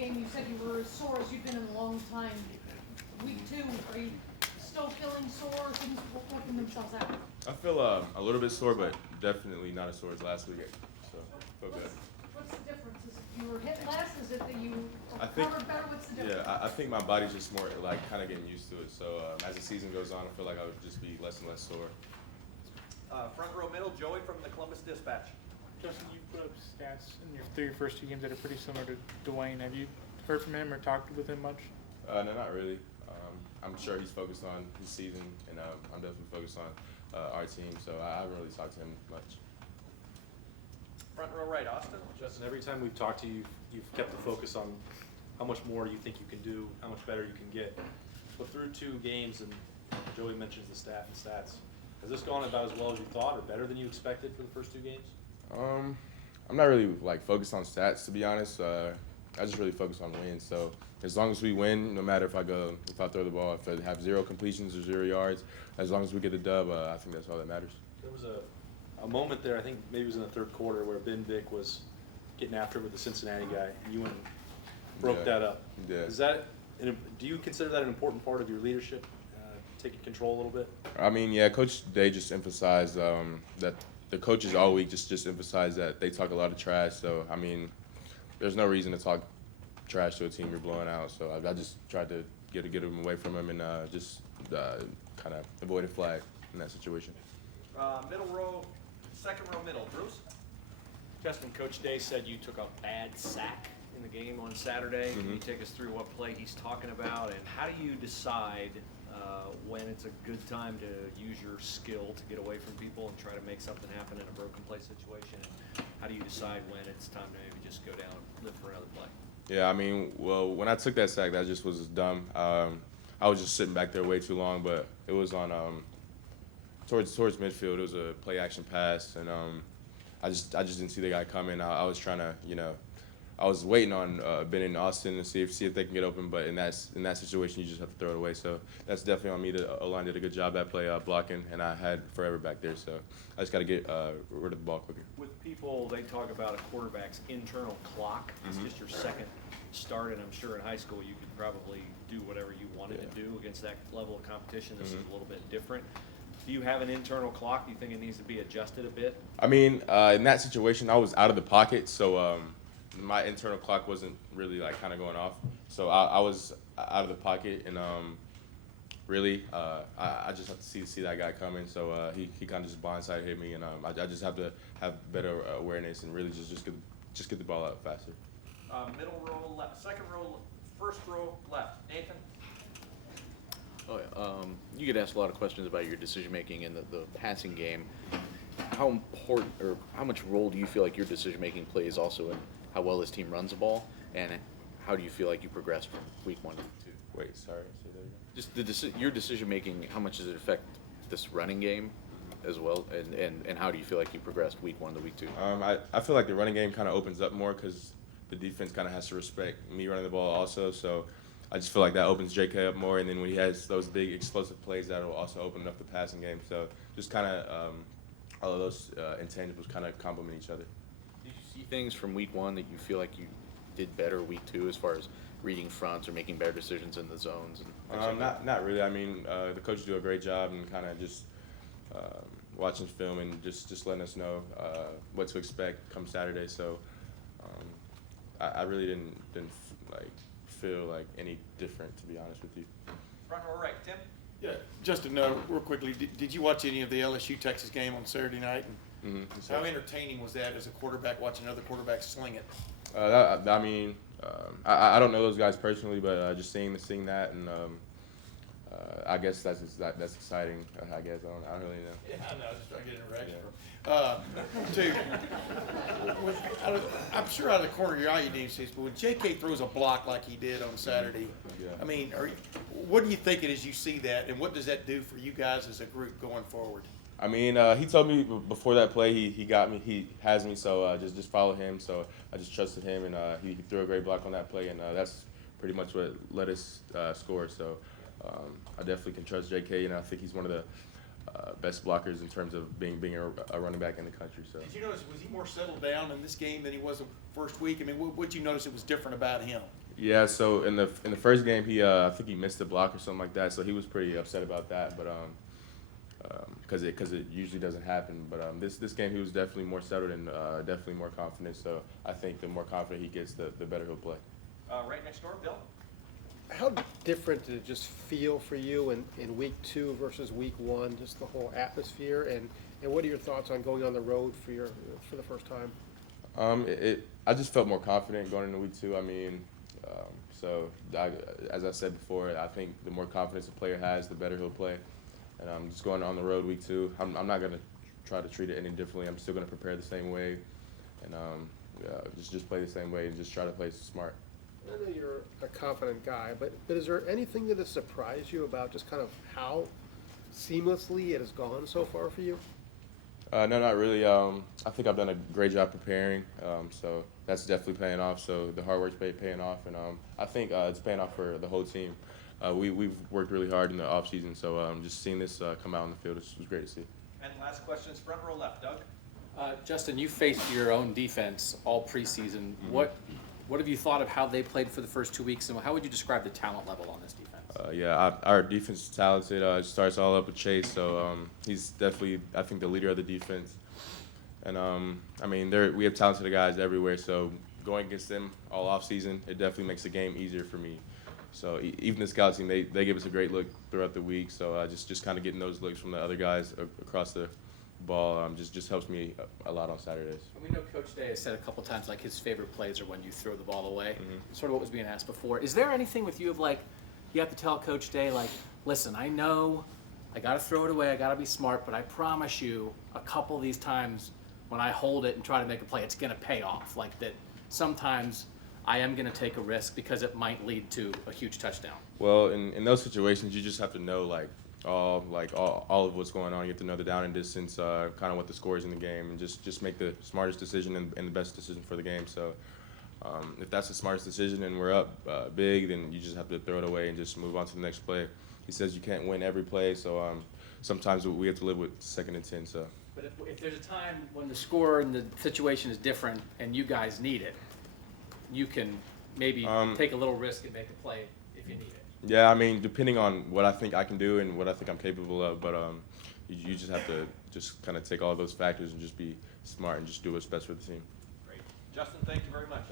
game, you said you were as sore as you've been in a long time. Week 2, are you still feeling sore? Things working themselves out? I feel a little bit sore, but definitely not as sore as last week. So I feel good. What's the difference? Is it you were hit less? Is it that you think, recovered better? What's the difference? Yeah, I think my body's just more like kind of getting used to it. So as the season goes on, I feel like I would just be less and less sore. Front row middle, Joey from the Columbus Dispatch. Justin, you put up stats in your first 2 games that are pretty similar to Duane. Have you heard from him or talked with him much? No, not really. I'm sure he's focused on his season, and I'm definitely focused on our team. So I haven't really talked to him much. Front row right, Austin. Justin, every time we've talked to you, you've kept the focus on how much more you think you can do, how much better you can get. But through 2 games, and Joey mentions the staff and stats, has this gone about as well as you thought or better than you expected for the first 2 games? I'm not really like focused on stats, to be honest. I just really focus on wins. So as long as we win, no matter if I throw the ball, if I have 0 completions or 0 yards, as long as we get the dub, I think that's all that matters. There was a moment there, I think maybe it was in the 3rd quarter, where Ben Vick was getting after it with the Cincinnati guy, and you went and broke that up. Yeah. Is that, do you consider that an important part of your leadership, taking control a little bit? I mean, yeah, Coach Day just emphasized that the coaches all week just emphasize that they talk a lot of trash. So, I mean, there's no reason to talk trash to a team you're blowing out. So I just tried to get them away from him and just kind of avoid a flag in that situation. Middle row, second row middle, Bruce. Justin, Coach Day said you took a bad sack in the game on Saturday. Can you take us through what play he's talking about, and how do you decide when it's a good time to use your skill to get away from people and try to make something happen in a broken play situation? And how do you decide when it's time to maybe just go down and live for another play? Yeah, I mean, well, when I took that sack, that just was dumb. I was just sitting back there way too long, but it was on towards midfield. It was a play action pass, and I just didn't see the guy coming. I was trying to, I was waiting on Ben and Austin to see if they can get open, but in that situation, you just have to throw it away. So that's definitely on me. The O-line did a good job at play blocking, and I had forever back there. So I just got to get rid of the ball quicker. With people, they talk about a quarterback's internal clock. It's just your second start, and I'm sure in high school you could probably do whatever you wanted to do against that level of competition. This is a little bit different. Do you have an internal clock? Do you think it needs to be adjusted a bit? I mean, in that situation, I was out of the pocket, so my internal clock wasn't really like kind of going off. So I was out of the pocket, and really, I just have to see that guy coming. So he kind of just blindside hit me, and I just have to have better awareness and really just get the ball out faster. Middle row left, second row, first row left. Nathan. Oh, yeah. You get asked a lot of questions about your decision making in the passing game. How important or how much role do you feel like your decision making plays also in how well this team runs the ball, and how do you feel like you progressed from week 1 to 2? Wait, sorry, say that again. Just your decision making. How much does it affect this running game as well, and how do you feel like you progressed week 1 to week 2? I feel like the running game kind of opens up more because the defense kind of has to respect me running the ball also. So I just feel like that opens JK up more, and then when he has those big explosive plays, that will also open up the passing game. So just kind of all of those intangibles kind of complement each other. Did you see things from week 1 that you feel like you did better week 2 as far as reading fronts or making better decisions in the zones? And not really. I mean, the coaches do a great job and kind of just watching film and just letting us know what to expect come Saturday. So I really didn't like feel like any different, to be honest with you. Front row right, Tim. Yeah, Justin, real quickly, did you watch any of the LSU Texas game on Saturday night? And how entertaining was that as a quarterback watching other quarterbacks sling it? I mean, I don't know those guys personally, but just seeing that, and I guess that's exciting. I guess I don't really know. Yeah, I know. Just trying to get an reaction. I'm sure out of the corner of your eye you didn't see this, but when J.K. throws a block like he did on Saturday, I mean, what do you think it is you see that, and what does that do for you guys as a group going forward? I mean, he told me before that play he got me, he has me, so just follow him. So I just trusted him, and he threw a great block on that play, and that's pretty much what let us score. So I definitely can trust J.K., and I think he's one of the best blockers in terms of being a running back in the country. So did you notice, was he more settled down in this game than he was the first week? I mean, what did you notice that was different about him? Yeah, so in the first game, I think he missed the block or something like that, so he was pretty upset about that. But because it usually doesn't happen. But this game, he was definitely more settled and definitely more confident. So I think the more confident he gets, the better he'll play. Right next door, Bill. How different did it just feel for you in week 2 versus week 1, just the whole atmosphere, and what are your thoughts on going on the road for the first time? I just felt more confident going into week 2. I mean, as I said before, I think the more confidence a player has, the better he'll play. And I'm just going on the road week 2. I'm not going to try to treat it any differently. I'm still going to prepare the same way, and just play the same way and just try to play smart. I know you're a confident guy, but is there anything that has surprised you about just kind of how seamlessly it has gone so far for you? No, not really. I think I've done a great job preparing, so that's definitely paying off. So the hard work's paying off, and I think it's paying off for the whole team. We've worked really hard in the off season, so just seeing this come out on the field was great to see. And last question is front row left, Doug. Justin, you faced your own defense all preseason. Mm-hmm. What have you thought of how they played for the first 2 weeks, and how would you describe the talent level on this defense? Our defense is talented. It starts all up with Chase, so he's definitely, I think, the leader of the defense. And I mean, we have talented guys everywhere, so going against them all off season, it definitely makes the game easier for me. So even the scout team, they give us a great look throughout the week. So just kind of getting those looks from the other guys across the ball just helps me a lot on Saturdays. And we know Coach Day has said a couple times like his favorite plays are when you throw the ball away. Mm-hmm. Sort of what was being asked before. Is there anything with you of like you have to tell Coach Day like, listen, I know I got to throw it away, I got to be smart, but I promise you a couple of these times when I hold it and try to make a play, it's going to pay off. Like that sometimes I am going to take a risk because it might lead to a huge touchdown. Well, in those situations, you just have to know all of what's going on. You have to know the down and distance, kind of what the score is in the game, and just make the smartest decision and the best decision for the game. So if that's the smartest decision and we're up big, then you just have to throw it away and just move on to the next play. He says you can't win every play, so sometimes we have to live with 2nd and 10. So. But if there's a time when the score and the situation is different and you guys need it, you can maybe take a little risk and make a play if you need it. Yeah, I mean, depending on what I think I can do and what I think I'm capable of, but you just have to just kind of take all those factors and just be smart and just do what's best for the team. Great. Justin, thank you very much.